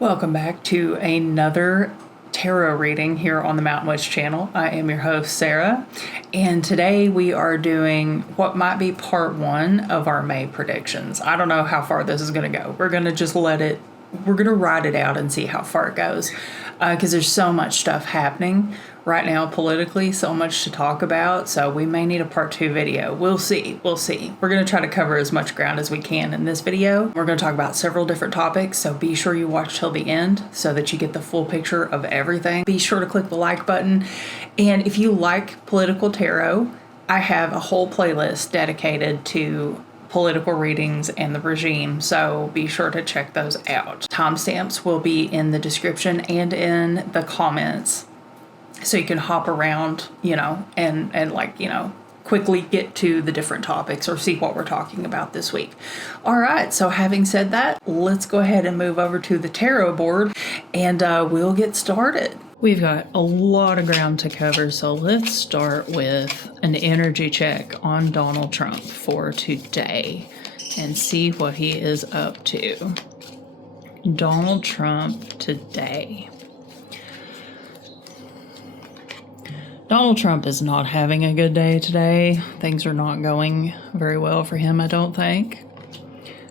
Welcome back to another tarot reading here on the Mountain Witch channel. I am your host, Sarah, and today we are doing what might be part one of our May predictions. I don't know how far this is going to go. We're going to just we're going to ride it out and see how far it goes, because there's so much stuff happening right now politically, so much to talk about, so we may need a part two video. We'll see. We're going to try to cover as much ground as we can in this video. We're going to talk about several different topics, so be sure you watch till the end so that you get the full picture of everything. Be sure to click the like button, and if you like political tarot, I have a whole playlist dedicated to political readings and the regime, so be sure to check those out. Timestamps will be in the description and in the comments, so you can hop around, and quickly get to the different topics or see what we're talking about this week. All right, so having said that, let's go ahead and move over to the tarot board, and we'll get started. We've got a lot of ground to cover, so let's start with an energy check on Donald Trump for today and see what he is up to. Donald Trump today. Donald Trump is not having a good day today. Things are not going very well for him, I don't think.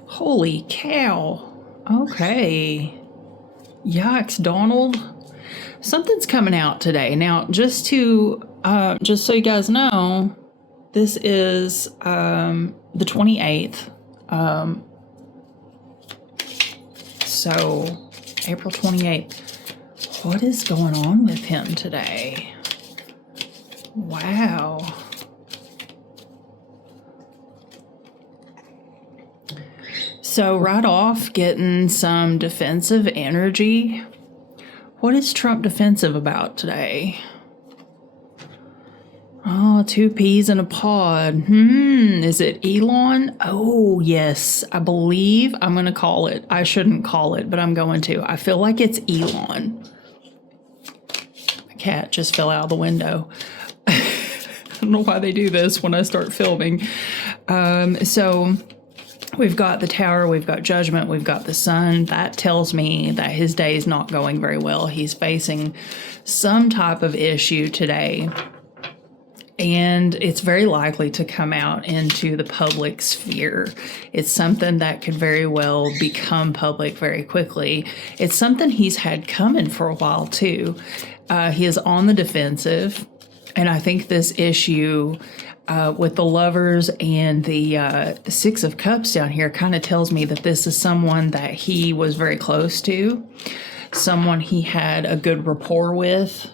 Holy cow. Okay. Yikes, Donald. Something's coming out today. Now, just so you guys know, this is the 28th. So, April 28th. What is going on with him today? Wow. So, right off, getting some defensive energy. What is Trump defensive about today? Oh, 2 peas in a pod. Is it Elon? Oh, yes. I believe I'm going to call it. I shouldn't call it, but I'm going to. I feel like it's Elon. My cat just fell out of the window. I don't know why they do this when I start filming. So we've got the Tower, we've got Judgment, we've got the Sun. That tells me that his day is not going very well. He's facing some type of issue today, and it's very likely to come out into the public sphere. It's something that could very well become public very quickly. It's something he's had coming for a while, too. He is on the defensive, and I think this issue with the Lovers and the 6 of Cups down here kind of tells me that this is someone that he was very close to, someone he had a good rapport with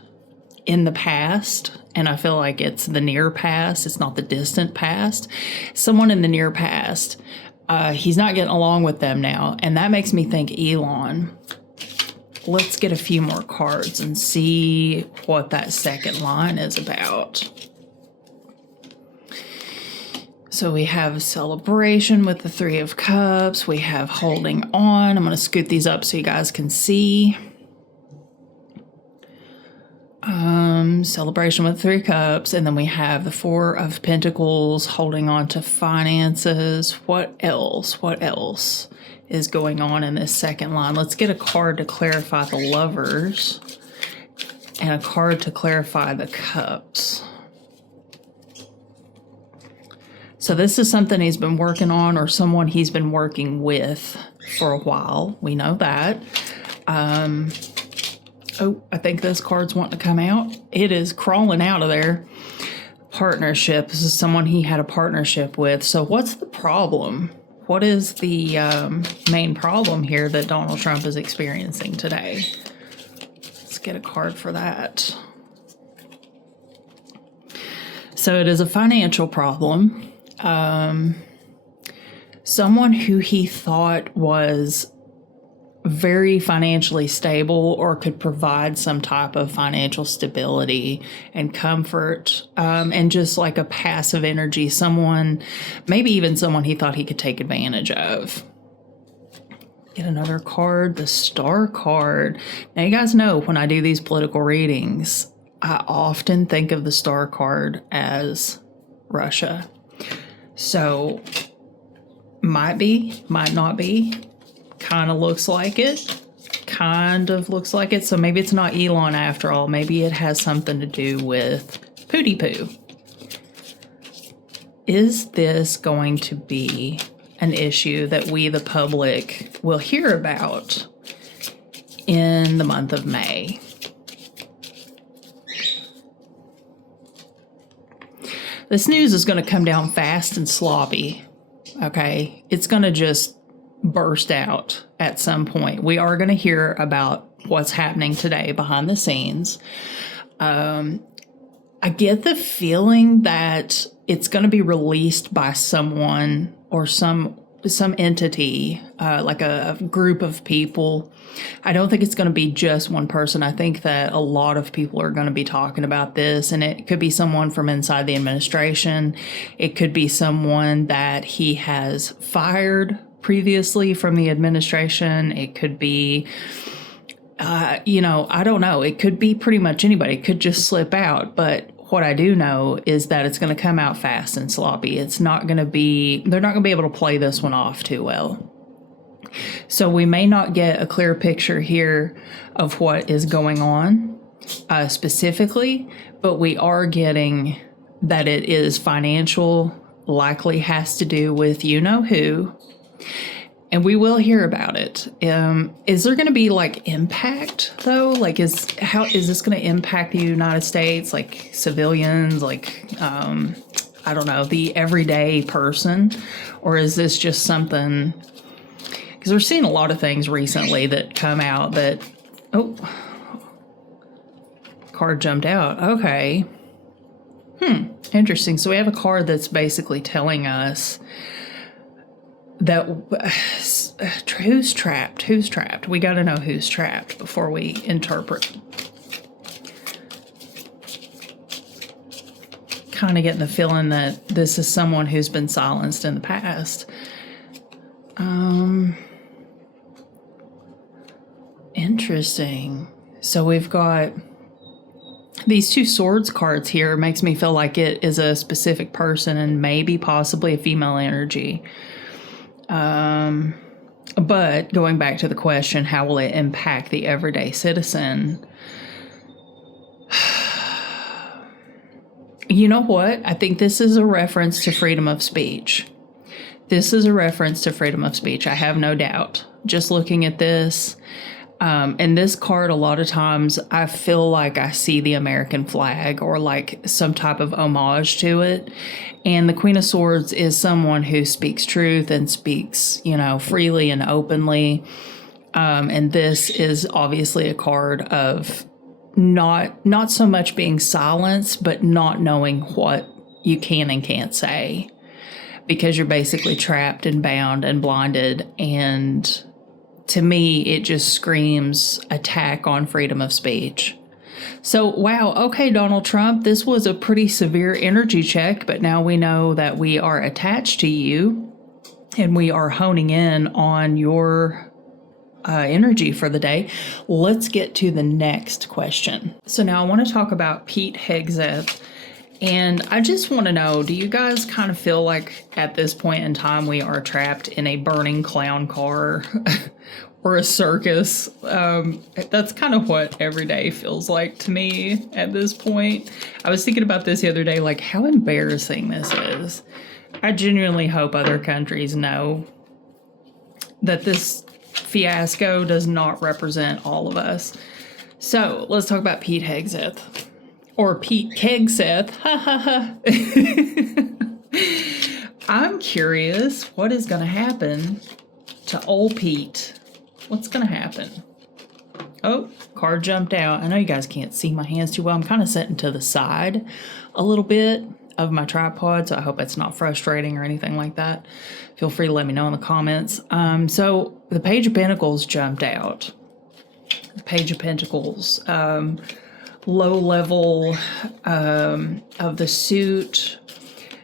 in the past, and I feel like it's the near past, it's not the distant past. Someone in the near past, he's not getting along with them now, and that makes me think Elon. Let's get a few more cards and see what that second line is about. So we have celebration with the 3 of Cups. We have holding on. I'm going to scoot these up so you guys can see. Celebration with 3 cups. And then we have the 4 of Pentacles, holding on to finances. What else? What else is going on in this second line? Let's get a card to clarify the Lovers and a card to clarify the Cups. So this is something he's been working on, or someone he's been working with for a while. We know that. Oh, I think this card's wanting to come out. It is crawling out of there. Partnership. This is someone he had a partnership with. So what's the problem? What is the main problem here that Donald Trump is experiencing today? Let's get a card for that. So it is a financial problem. Someone who he thought was very financially stable or could provide some type of financial stability and comfort, and just like a passive energy, someone, maybe even someone he thought he could take advantage of. Get another card, the Star card. Now you guys know when I do these political readings, I often think of the Star card as Russia. So might be, might not be, kind of looks like it. kind of looks like it. So maybe it's not Elon after all. Maybe it has something to do with Pootie Poo. Is this going to be an issue that we, the public, will hear about in the month of May? This news is going to come down fast and sloppy, okay? It's going to just burst out at some point. We are going to hear about what's happening today behind the scenes. I get the feeling that it's going to be released by someone or some entity, like a group of people. I don't think it's going to be just one person. I think that a lot of people are going to be talking about this, and it could be someone from inside the administration. It could be someone that he has fired previously from the administration. It could be, I don't know. It could be pretty much anybody. It could just slip out. But what I do know is that it's going to come out fast and sloppy. They're not going to be able to play this one off too well. So we may not get a clear picture here of what is going on specifically, but we are getting that it is financial, likely has to do with you-know-who, and we will hear about it. Is there going to be like impact though? Like, is this going to impact the United States, like civilians, like, I don't know, the everyday person? Or is this just something, because we're seeing a lot of things recently that come out that, oh, card jumped out. Okay. Interesting. So we have a card that's basically telling us that who's trapped. We got to know who's trapped before we interpret. Kind of getting the feeling that this is someone who's been silenced in the past. Interesting. So we've got these two swords cards here. It makes me feel like it is a specific person and maybe possibly a female energy. But going back to the question, how will it impact the everyday citizen? You know what? I think this is a reference to freedom of speech. This is a reference to freedom of speech. I have no doubt. Just looking at this, and this card, a lot of times I feel like I see the American flag or like some type of homage to it. And the Queen of Swords is someone who speaks truth and speaks, freely and openly. And this is obviously a card of not so much being silenced, but not knowing what you can and can't say, because you're basically trapped and bound and blinded. And to me, it just screams attack on freedom of speech. So, wow, okay, Donald Trump, this was a pretty severe energy check, but now we know that we are attached to you and we are honing in on your energy for the day. Let's get to the next question. So now I want to talk about Pete Hegseth. And I just want to know, do you guys kind of feel like at this point in time we are trapped in a burning clown car or a circus? That's kind of what every day feels like to me at this point. I was thinking about this the other day, like how embarrassing this is. I genuinely hope other countries know that this fiasco does not represent all of us. So let's talk about Pete Hegseth. Or Pete Hegseth. Ha ha ha. I'm curious what is going to happen to old Pete. What's going to happen? Oh, card jumped out. I know you guys can't see my hands too well. I'm kind of sitting to the side a little bit of my tripod, so I hope it's not frustrating or anything like that. Feel free to let me know in the comments. So the Page of Pentacles jumped out. The Page of Pentacles. Low level of the suit,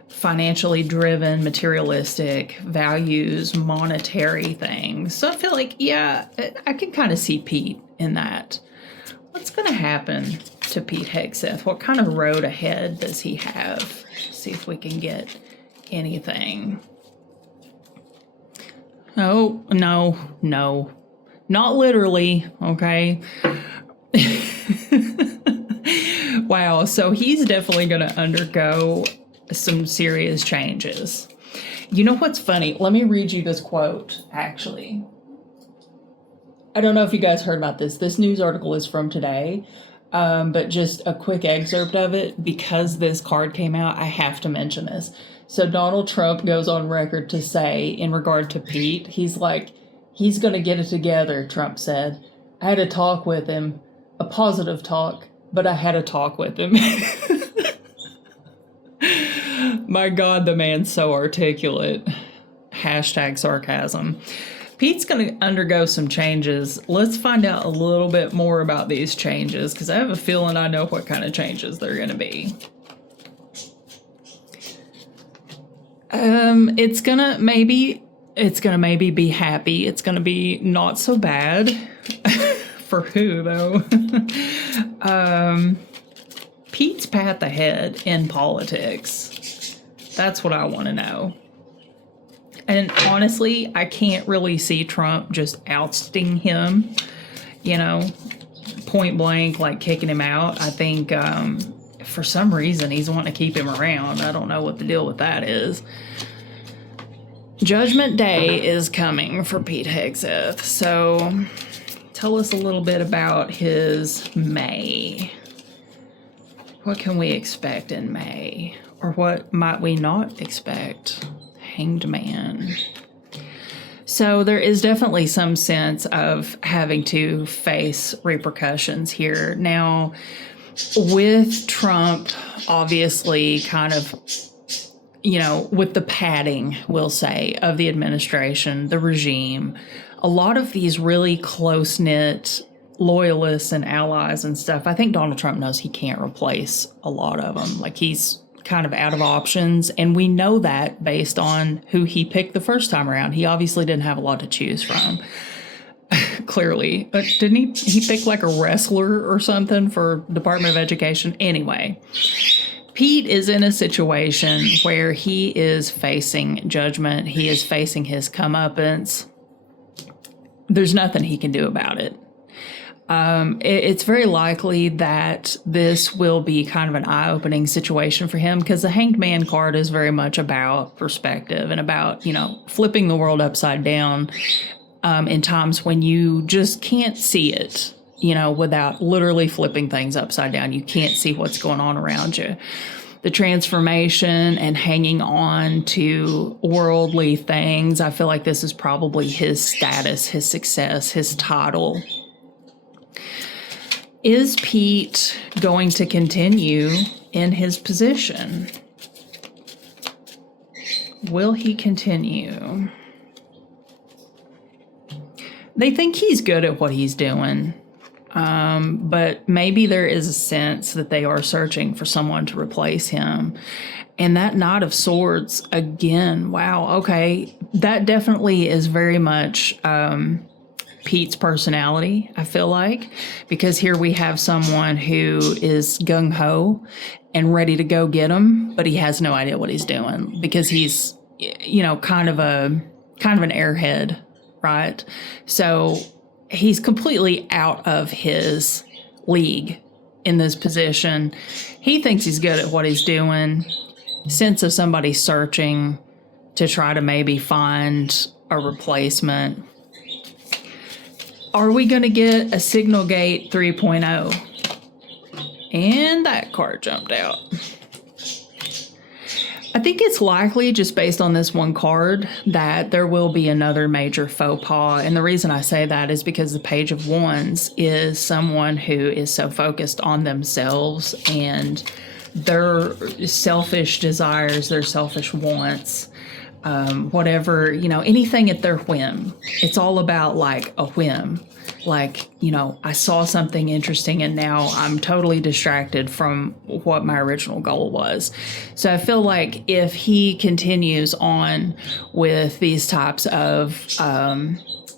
financially driven, materialistic, values, monetary things. So I feel like, yeah, I can kind of see Pete in that. What's going to happen to Pete Hegseth? What kind of road ahead does he have? See if we can get anything. Oh, no. Not literally, okay? Wow, so he's definitely going to undergo some serious changes. You know what's funny? Let me read you this quote, actually. I don't know if you guys heard about this. This news article is from today, but just a quick excerpt of it. Because this card came out, I have to mention this. So Donald Trump goes on record to say, in regard to Pete, he's like, he's going to get it together, Trump said. I had a talk with him, a positive talk, but I had a talk with him. My God, the man's so articulate. Hashtag sarcasm. Pete's going to undergo some changes. Let's find out a little bit more about these changes, because I have a feeling I know what kind of changes they're going to be. It's gonna maybe be happy. It's gonna be not so bad. For who, though? Pete's path ahead in politics. That's what I want to know. And honestly, I can't really see Trump just ousting him, you know, point blank, like kicking him out. I think for some reason he's wanting to keep him around. I don't know what the deal with that is. Judgment Day is coming for Pete Hegseth. So tell us a little bit about his May. What can we expect in May? Or what might we not expect? Hanged Man. So there is definitely some sense of having to face repercussions here. Now, with Trump, obviously, kind of, you know, with the padding, we'll say, of the administration, the regime, a lot of these really close-knit loyalists and allies and stuff, I think Donald Trump knows he can't replace a lot of them. Like, he's kind of out of options, and we know that based on who he picked the first time around. He obviously didn't have a lot to choose from. Clearly. But didn't he pick like a wrestler or something for Department of Education? Anyway, Pete is in a situation where he is facing judgment. He is facing his comeuppance. There's nothing he can do about it. It's very likely that this will be kind of an eye-opening situation for him, because the Hanged Man card is very much about perspective and about, you know, flipping the world upside down in times when you just can't see it, you know, without literally flipping things upside down. You can't see what's going on around you. The transformation and hanging on to worldly things, I feel like this is probably his status, his success, his title. Is Pete going to continue in his position? Will he continue? They think he's good at what he's doing, but maybe there is a sense that they are searching for someone to replace him. And that Knight of Swords, again, wow, okay, that definitely is very much Pete's personality, I feel like, because here we have someone who is gung-ho and ready to go get him, but he has no idea what he's doing, because he's, you know, kind of an airhead, right? So he's completely out of his league in this position. He thinks he's good at what he's doing. Sense of somebody searching to try to maybe find a replacement. Are we going to get a SignalGate 3.0? And that card jumped out. I think it's likely, just based on this one card, that there will be another major faux pas. And the reason I say that is because the Page of Wands is someone who is so focused on themselves and their selfish desires, their selfish wants, whatever, you know, anything at their whim. It's all about like a whim. Like, you know, I saw something interesting and now I'm totally distracted from what my original goal was. So I feel like if he continues on with these types of,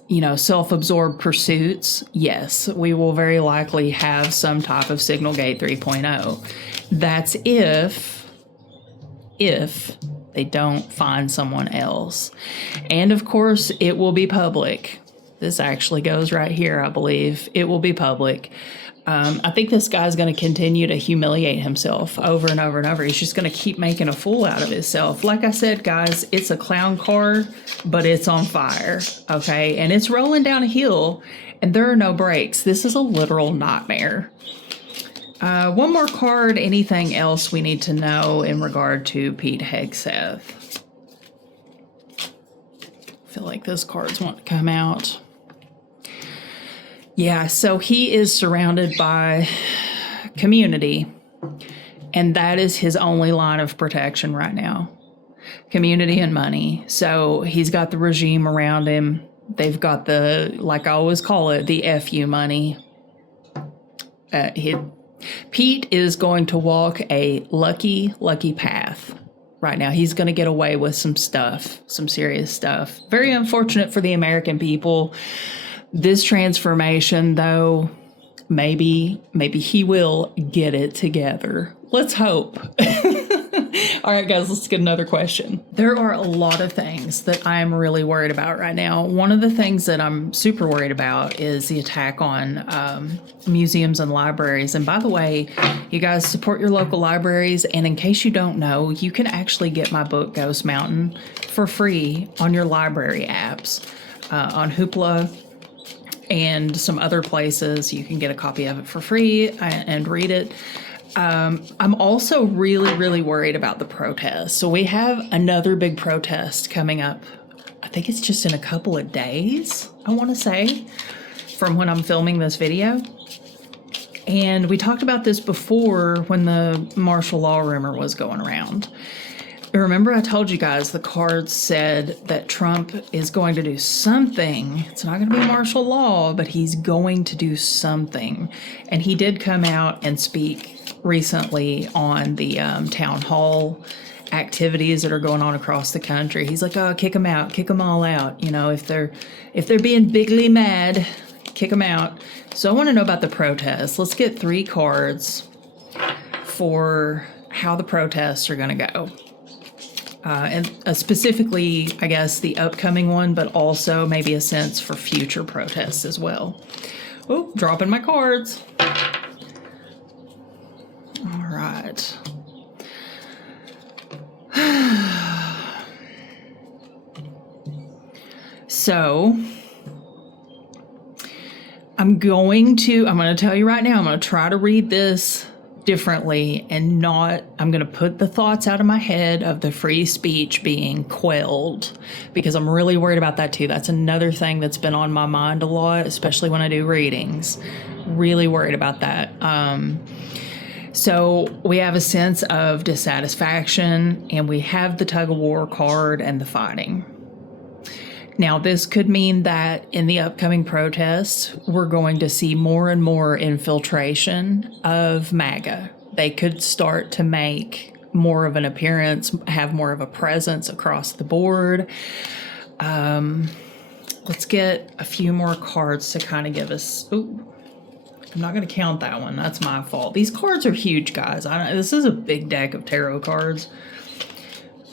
you know, self-absorbed pursuits, yes, we will very likely have some type of SignalGate 3.0. That's if they don't find someone else. And of course, it will be public. This actually goes right here, I believe. It will be public. I think this guy's going to continue to humiliate himself over and over and over. He's just going to keep making a fool out of himself. Like I said, guys, it's a clown car, but it's on fire, okay? And it's rolling down a hill, and there are no brakes. This is a literal nightmare. One more card. Anything else we need to know in regard to Pete Hegseth? I feel like those cards want to come out. Yeah, so he is surrounded by community, and that is his only line of protection right now. Community and money. So he's got the regime around him. They've got the, like I always call it, the FU money. Pete is going to walk a lucky, lucky path right now. He's going to get away with some stuff, some serious stuff. Very unfortunate for the American people. This transformation, though, maybe he will get it together. Let's hope. All right, guys, let's get another question. There are a lot of things that I'm really worried about right now. One of the things that I'm super worried about is the attack on museums and libraries. And by the way, you guys support your local libraries. And in case you don't know, you can actually get my book, Ghost Mountain, for free on your library apps, on Hoopla, and some other places. You can get a copy of it for free and read it. I'm also really, really worried about the protests. So we have another big protest coming up. I think it's just in a couple of days, I want to say, from when I'm filming this video. And we talked about this before when the martial law rumor was going around. Remember I told you guys the cards said that Trump is going to do something. It's not going to be martial law, but he's going to do something. And he did come out and speak recently on the town hall activities that are going on across the country. He's like, oh, kick them out, kick them all out. You know, if they're being bigly mad, kick them out. So I want to know about the protests. Let's get 3 cards for how the protests are going to go. And specifically, I guess, the upcoming one, but also maybe a sense for future protests as well. Oh, dropping my cards. All right. So, I'm going to tell you right now, I'm going to try to read this differently and I'm going to put the thoughts out of my head of the free speech being quelled, because I'm really worried about that too. That's another thing that's been on my mind a lot, especially when I do readings. Really worried about that. So we have a sense of dissatisfaction, and we have the tug of war card and the fighting. Now, this could mean that in the upcoming protests, we're going to see more and more infiltration of MAGA. They could start to make more of an appearance, have more of a presence across the board. Let's get a few more cards to kind of give us... Ooh, I'm not going to count that one. That's my fault. These cards are huge, guys. This is a big deck of tarot cards.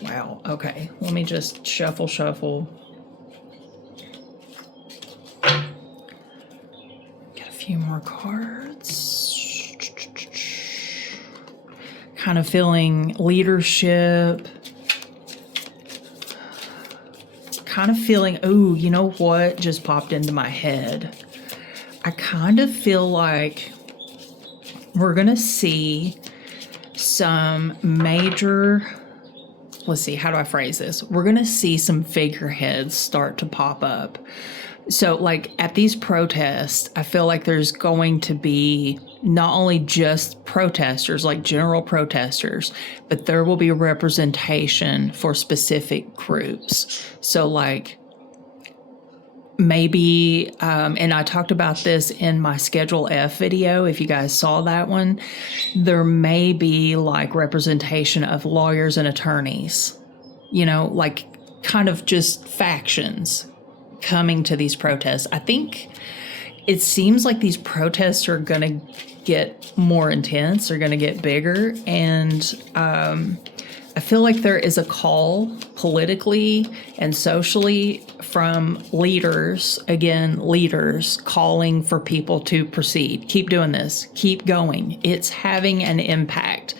Wow. Okay. Let me just shuffle. Get a few more cards. Kind of feeling leadership. Kind of feeling, ooh, you know what just popped into my head? I kind of feel like we're going to see some major, let's see, how do I phrase this? We're going to see some figureheads start to pop up. So like at these protests, I feel like there's going to be not only just protesters, like general protesters, but there will be a representation for specific groups. So like maybe, and I talked about this in my Schedule F video, if you guys saw that one, there may be like representation of lawyers and attorneys, you know, like kind of just factions coming to these protests. I think it seems like these protests are going to get more intense, are going to get bigger, and I feel like there is a call politically and socially from leaders, again, leaders calling for people to proceed. Keep doing this. Keep going. It's having an impact.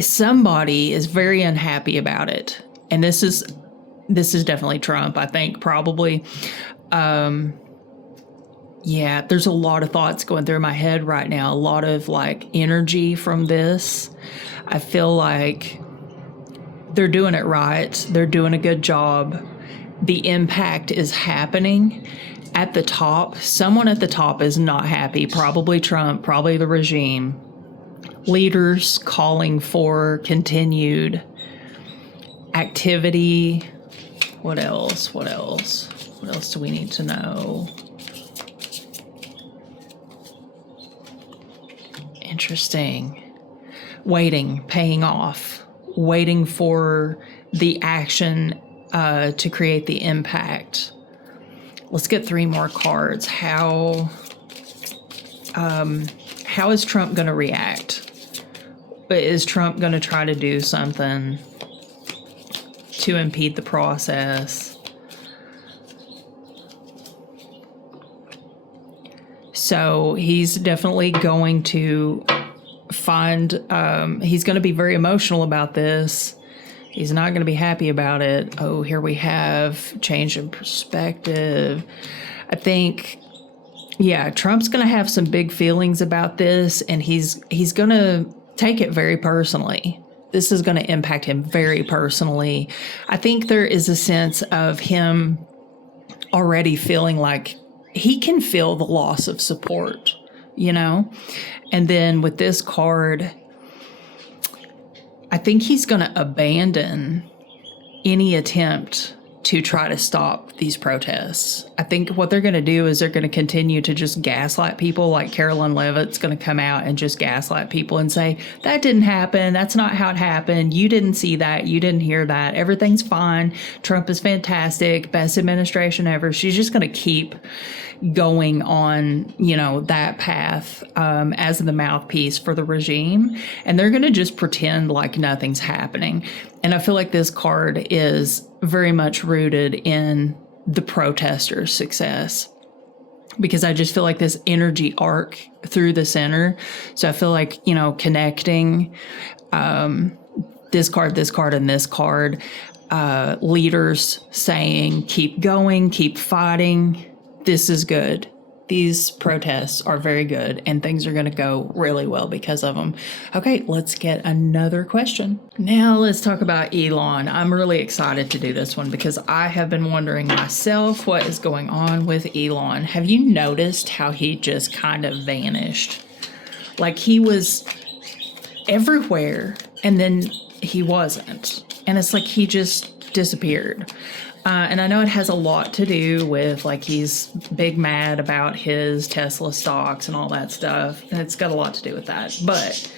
Somebody is very unhappy about it. And this is definitely Trump, I think, probably. Yeah, there's a lot of thoughts going through my head right now, a lot of like energy from this. I feel like they're doing it right. They're doing a good job. The impact is happening at the top. Someone at the top is not happy, probably Trump, probably the regime. Leaders calling for continued activity. What else? What else? What else do we need to know? Interesting. Waiting, paying off, waiting for the action to create the impact. Let's get 3 more cards. How is Trump going to react? Is Trump going to try to do something to impede the process? So he's definitely going to he's going to be very emotional about this. He's not going to be happy about it. Oh, here we have change in perspective. I think, yeah, Trump's going to have some big feelings about this, and he's going to take it very personally. This is going to impact him very personally. I think there is a sense of him already feeling like he can feel the loss of support, you know? And then with this card, I think he's going to abandon any attempt to try to stop these protests. I think what they're going to do is they're going to continue to just gaslight people. Like Carolyn Levitt's going to come out and just gaslight people and say, that didn't happen. That's not how it happened. You didn't see that. You didn't hear that. Everything's fine. Trump is fantastic. Best administration ever. She's just going to keep going on, you know, that path as the mouthpiece for the regime. And they're going to just pretend like nothing's happening. And I feel like this card is very much rooted in the protesters' success, because I just feel like this energy arc through the center. So I feel like, you know, connecting this card, and this card, leaders saying, keep going, keep fighting. This is good. These protests are very good, and things are going to go really well because of them. Okay, let's get another question. Now let's talk about Elon. I'm really excited to do this one because I have been wondering myself what is going on with Elon. Have you noticed how he just kind of vanished? Like he was everywhere and then he wasn't. And it's like he just disappeared. And I know it has a lot to do with, like, he's big mad about his Tesla stocks and all that stuff. And it's got a lot to do with that. But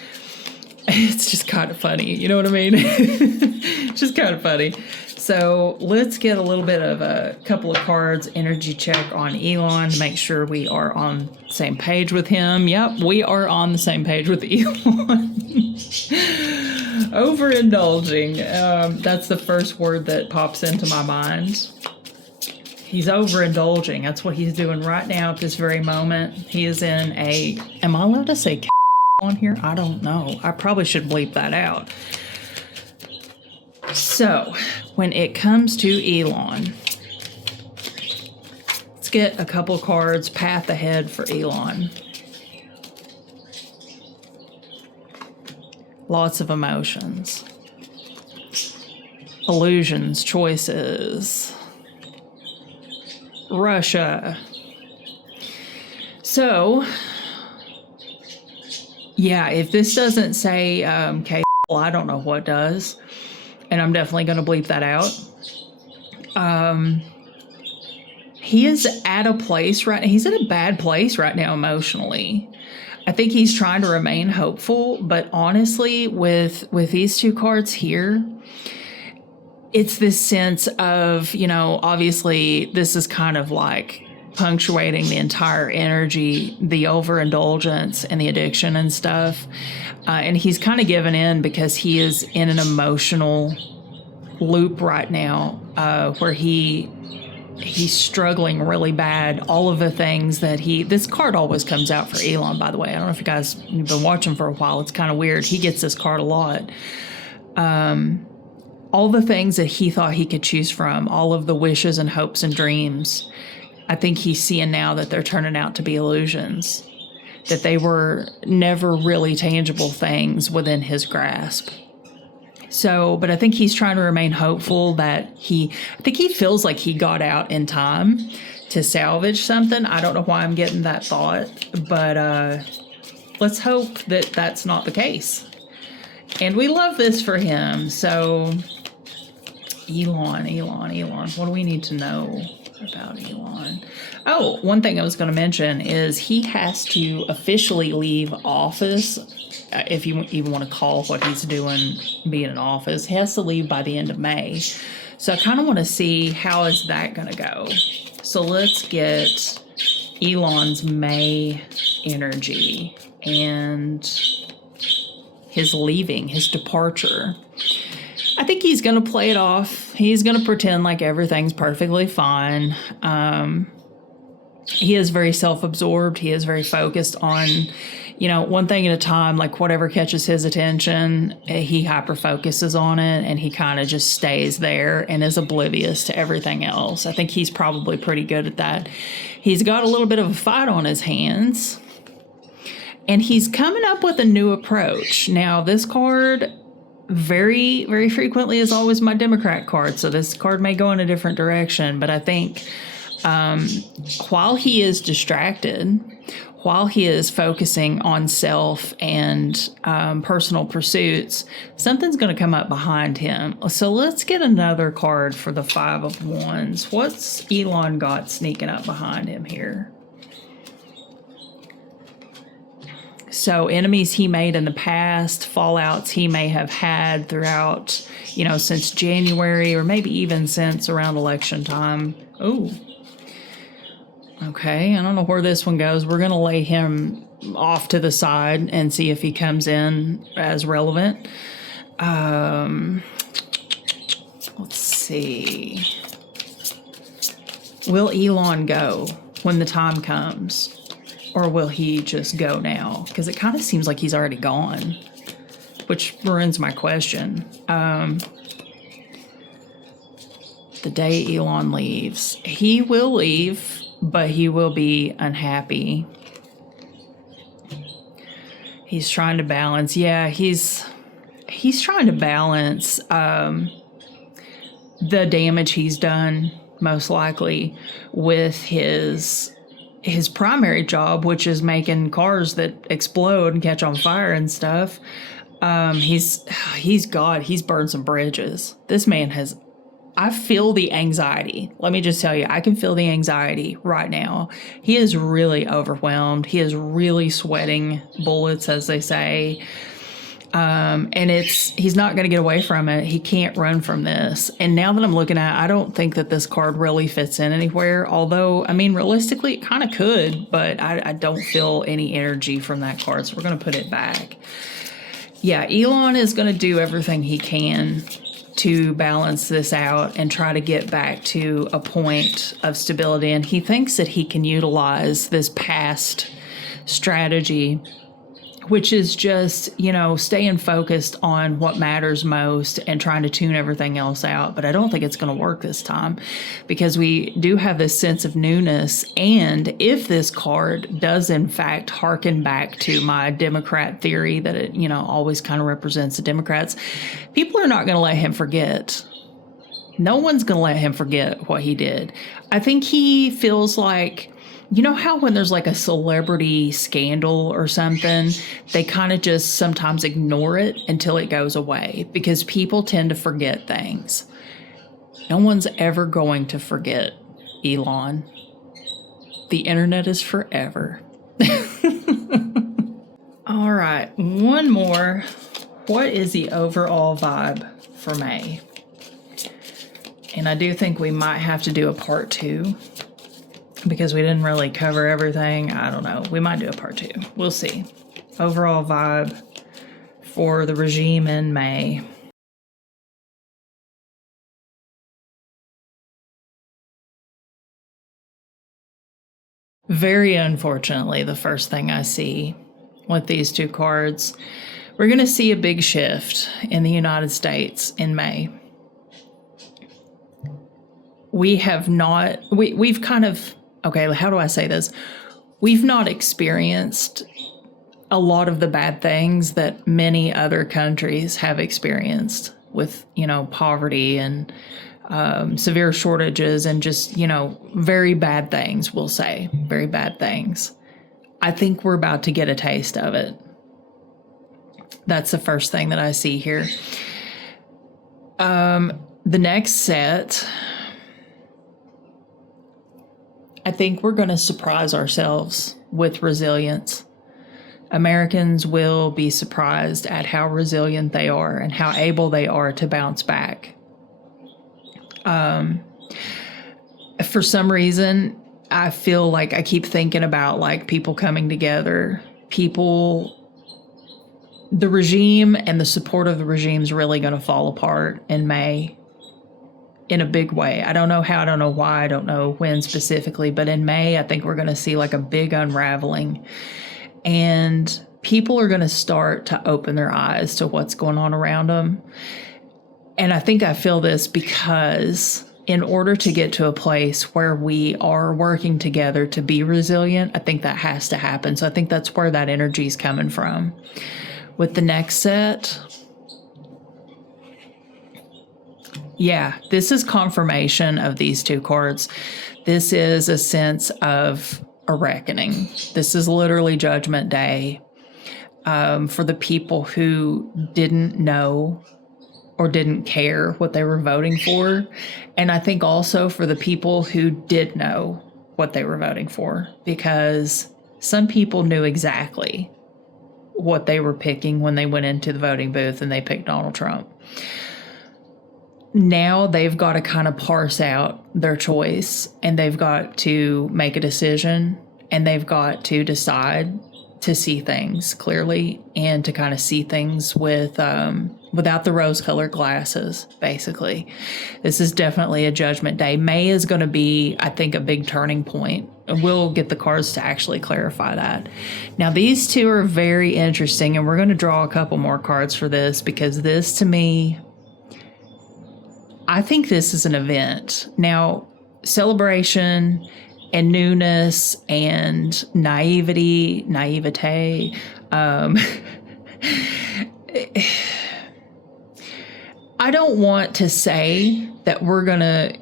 it's just kind of funny. You know what I mean? It's just kind of funny. So let's get a little bit of a couple of cards, energy check on Elon to make sure we are on the same page with him. Yep, we are on the same page with Elon. Overindulging. That's the first word that pops into my mind. He's overindulging. That's what he's doing right now at this very moment. He is in a... Am I allowed to say on here? I don't know. I probably should bleep that out. So, when it comes to Elon, let's get a couple cards, path ahead for Elon. Lots of emotions, illusions, choices, Russia. So, yeah, if this doesn't say well, I don't know what does, and I'm definitely going to bleep that out. He is at a place right now. He's in a bad place right now emotionally. I think he's trying to remain hopeful, but honestly, with these two cards here, it's this sense of, you know, obviously this is kind of like punctuating the entire energy, the overindulgence and the addiction and stuff. And he's kind of given in because he is in an emotional loop right now, where he's struggling really bad. All of the things that this card always comes out for Elon, by the way. I don't know if you guys have been watching for a while. It's kind of weird. He gets this card a lot. All the things that he thought he could choose from, all of the wishes and hopes and dreams, I think he's seeing now that they're turning out to be illusions, that they were never really tangible things within his grasp. So, but I think he's trying to remain hopeful that I think he feels like he got out in time to salvage something. I don't know why I'm getting that thought, but let's hope that that's not the case. And we love this for him. So, Elon, what do we need to know about Elon? Oh, one thing I was going to mention is he has to officially leave office. If you even want to call what he's doing being in office, he has to leave by the end of May. So I kind of want to see how is that going to go. So let's get Elon's May energy and his leaving, his departure. I think he's going to play it off. He's going to pretend like everything's perfectly fine. He is very self-absorbed. He is very focused on, one thing at a time, like whatever catches his attention, he hyper-focuses on it, and he kind of just stays there and is oblivious to everything else. I think he's probably pretty good at that. He's got a little bit of a fight on his hands, and he's coming up with a new approach. Now, this card very, very frequently is always my Democrat card, so this card may go in a different direction, but I think while he is distracted, while he is focusing on self and personal pursuits, something's going to come up behind him. So let's get another card for the Five of Wands. What's Elon got sneaking up behind him here? So enemies he made in the past, fallouts he may have had throughout, since January, or maybe even since around election time. Oh, okay. I don't know where this one goes. We're going to lay him off to the side and see if he comes in as relevant. Let's see. Will Elon go when the time comes? Or will he just go now? Because it kind of seems like he's already gone, which ruins my question. The day Elon leaves, he will leave, but he will be unhappy. He's trying to balance. Yeah, he's trying to balance the damage he's done, most likely, with his primary job, which is making cars that explode and catch on fire and stuff. He's burned some bridges. This man I feel the anxiety. Let me just tell you, I can feel the anxiety right now. He is really overwhelmed. He is really sweating bullets, as they say. And he's not going to get away from it. He can't run from this. And now that I'm looking at it, I don't think that this card really fits in anywhere. Although, realistically, it kind of could, but I don't feel any energy from that card. So we're going to put it back. Yeah, Elon is going to do everything he can to balance this out and try to get back to a point of stability. And he thinks that he can utilize this past strategy, which is just, staying focused on what matters most and trying to tune everything else out. But I don't think it's going to work this time, because we do have this sense of newness. And if this card does, in fact, harken back to my Democrat theory that it, always kind of represents the Democrats, people are not going to let him forget. No one's going to let him forget what he did. I think he feels like, how when there's like a celebrity scandal or something, they kind of just sometimes ignore it until it goes away, because people tend to forget things. No one's ever going to forget Elon. The internet is forever. All right, one more. What is the overall vibe for May? And I do think we might have to do a part 2. because we didn't really cover everything. I don't know. We might do a part 2. We'll see. Overall vibe for the regime in May. Very unfortunately, the first thing I see with these 2 cards, we're going to see a big shift in the United States in May. We've kind of, okay, how do I say this? We've not experienced a lot of the bad things that many other countries have experienced with, poverty and severe shortages and just, very bad things, we'll say. Very bad things. I think we're about to get a taste of it. That's the first thing that I see here. The next set, I think we're going to surprise ourselves with resilience. Americans will be surprised at how resilient they are and how able they are to bounce back. For some reason, I feel like I keep thinking about like people coming together, the regime and the support of the regime is really going to fall apart in May in a big way. I don't know how, I don't know why, I don't know when specifically, but in May, I think we're going to see like a big unraveling, and people are going to start to open their eyes to what's going on around them. And I think I feel this because in order to get to a place where we are working together to be resilient, I think that has to happen. So I think that's where that energy is coming from. With the next set, yeah, this is confirmation of these 2 cards. This is a sense of a reckoning. This is literally Judgment Day for the people who didn't know or didn't care what they were voting for. And I think also for the people who did know what they were voting for, because some people knew exactly what they were picking when they went into the voting booth and they picked Donald Trump. Now they've got to kind of parse out their choice, and they've got to make a decision, and they've got to decide to see things clearly and to kind of see things with without the rose-colored glasses, basically. This is definitely a Judgment Day. May is going to be, I think, a big turning point. We'll get the cards to actually clarify that. Now, these 2 are very interesting, and we're going to draw a couple more cards for this, because this, to me, I think this is an event. Now, celebration and newness and naivete. I don't want to say that we're going to,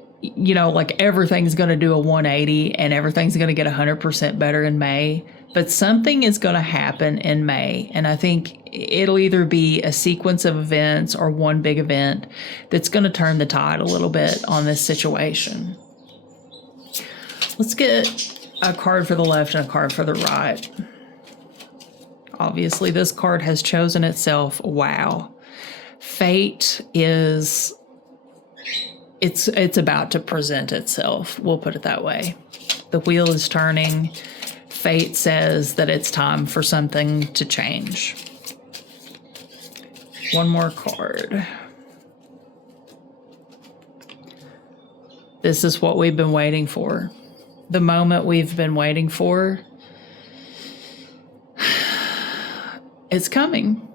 like everything's going to do a 180 and everything's going to get 100% better in May, but something is going to happen in May. And I think it'll either be a sequence of events or one big event that's going to turn the tide a little bit on this situation. Let's get a card for the left and a card for the right. Obviously, this card has chosen itself. Wow. Fate is, it's about to present itself. We'll put it that way. The wheel is turning. Fate says that it's time for something to change. One more card. This is what we've been waiting for. The moment we've been waiting for. It's coming.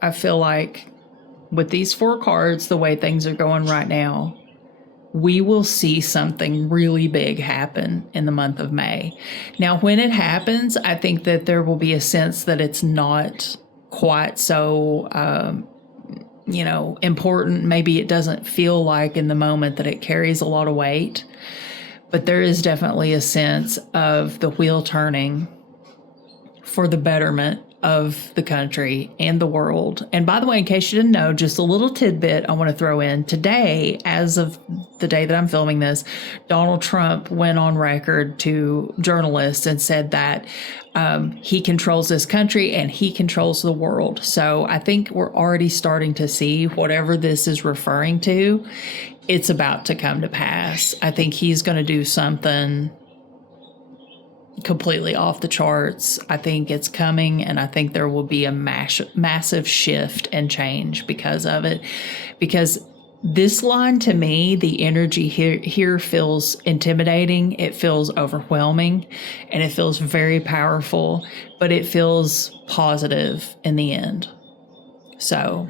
I feel like with these 4 cards, the way things are going right now, we will see something really big happen in the month of May. Now, when it happens, I think that there will be a sense that it's not quite so, important. Maybe it doesn't feel like in the moment that it carries a lot of weight, but there is definitely a sense of the wheel turning for the betterment of the country and the world. And by the way, in case you didn't know, just a little tidbit I want to throw in. Today, as of the day that I'm filming this, Donald Trump went on record to journalists and said that he controls this country and he controls the world. So I think we're already starting to see whatever this is referring to, it's about to come to pass. I think he's going to do something completely off the charts. I think it's coming, and I think there will be a massive shift and change because of it. Because this line, to me, the energy here feels intimidating. It feels overwhelming, and it feels very powerful, but it feels positive in the end. So,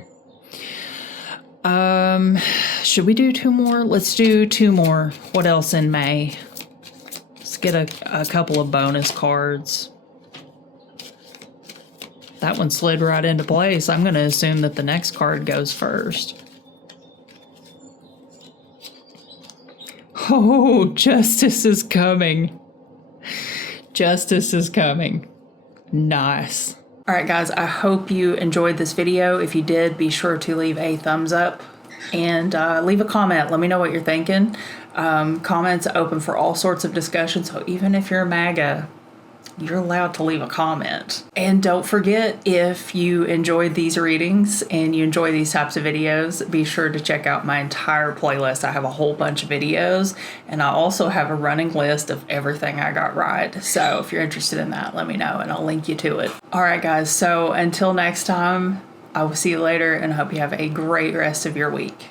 should we do 2 more? Let's do 2 more. What else in May? Let's get a couple of bonus cards. That one slid right into place. I'm going to assume that the next card goes first. Oh, justice is coming. Justice is coming. Nice. All right, guys, I hope you enjoyed this video. If you did, be sure to leave a thumbs up and leave a comment. Let me know what you're thinking. Comments open for all sorts of discussion, so even if you're a MAGA, you're allowed to leave a comment. And don't forget, if you enjoyed these readings and you enjoy these types of videos, be sure to check out my entire playlist. I have a whole bunch of videos, and I also have a running list of everything I got right. So if you're interested in that, let me know and I'll link you to it. All right, guys, so until next time, I will see you later, and I hope you have a great rest of your week.